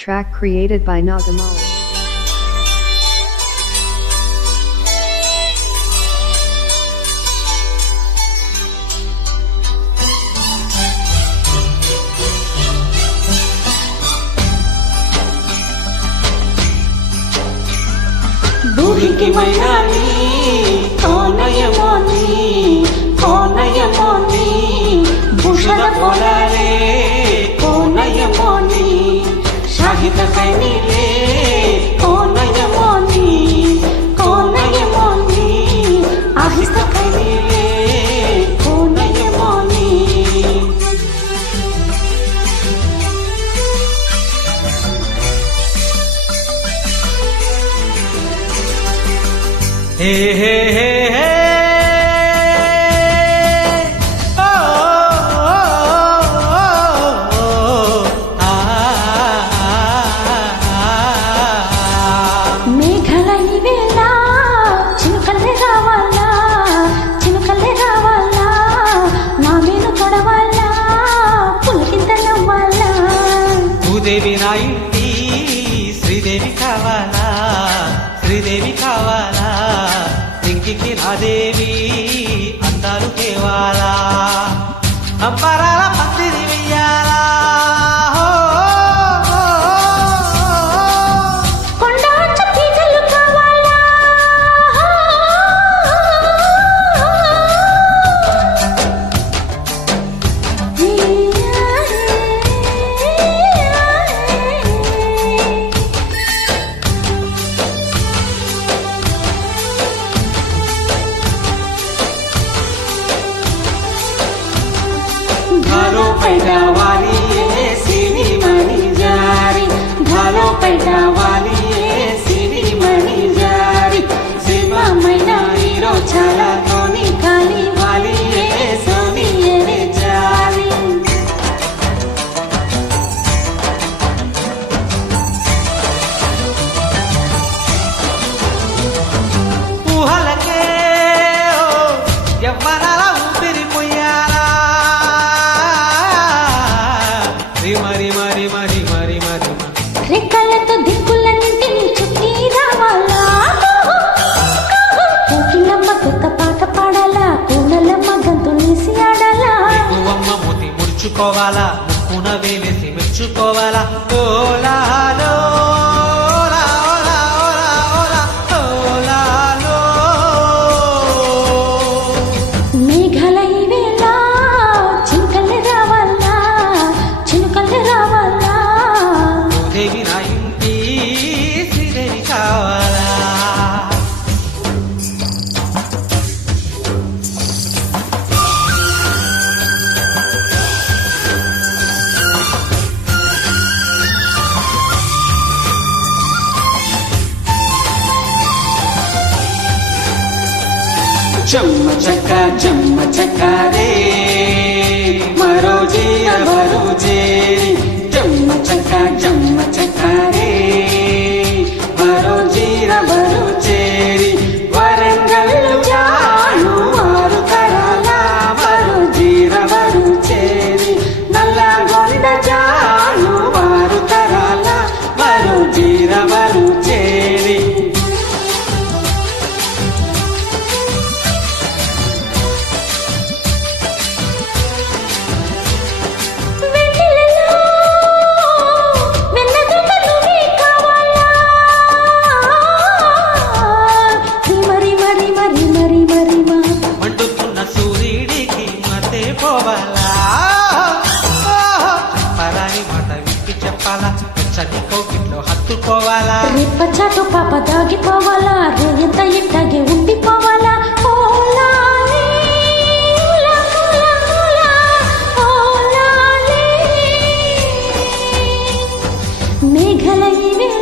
Track created by Nagamali. Buriki mayani, konayamoni, konayamoni, bushada polare, konayamoni, shahida kainile, konayamoni, konayamoni, ahista kainile, konayamoni. Hey, hey, hey, hey. Oh, oh, oh, oh, oh. మేఘాల ఈ వేళ చినుకల్లే రావాలా, చినుకల్లే రావాలా, నా మేలు పడవాలా, పులకింత నవ్వాలా. భూదేవి నా ఇంటి శ్రీదేవి కావాలా, శ్రీదేవి కావాలా, ఇంటికి రాదేవి అందాలు తేవాలా, అంబరాల పందిరి వెయ్యాలా. घालो पैदा वाली ये सीनी मनी जारी, घालो पैदा वाली ये सीनी मनी जारी, सीमा मैना हीरो छाला तोनी काली वाली ये सोनी ये जारी. ఊహలకే ఓ యవ్వనాల ఊపిరి పోయాలా, మరి మరి మరి మరి మరి రెక్కలతో దిక్కులన్నింటినీ చుట్టి రావాలా, కోకిలమ్మ కొత్త పాట పాడాలా, కూనలమ్మ గంతులేసి ఆడాలా, అమ్మ మూతి ముడుచుకోవాలా, ముక్కున వేలేసి మెచ్చుకోవాలా. ఓలాలో మేఘాల ఈ వేళ చినుకల్లే రావాలా, చినుకల్లే రావాలా, దేవి నా ఇంటి శ్రీదేవి కావాలా. జమ్మ చక్క రే మరో జీర భరు చేరి, జమ్మ చక్క రే మరో జీర భరు చేరి, వరంగల్లు జాను మారు తరాల మరో జీర భరు చేరి, నల్లగొండ జాను మారు తరాల మరో జీర భరు చేరి. పరాయి మాట విప్పి చెప్పాలా, చని కోకిట్లో హత్తుకోవాలా, రేపచాటు పాప దాగిపోవాలా, రేయంత ఇట్టాగే ఉండిపోవాలా. మేఘాల ఈ వేళ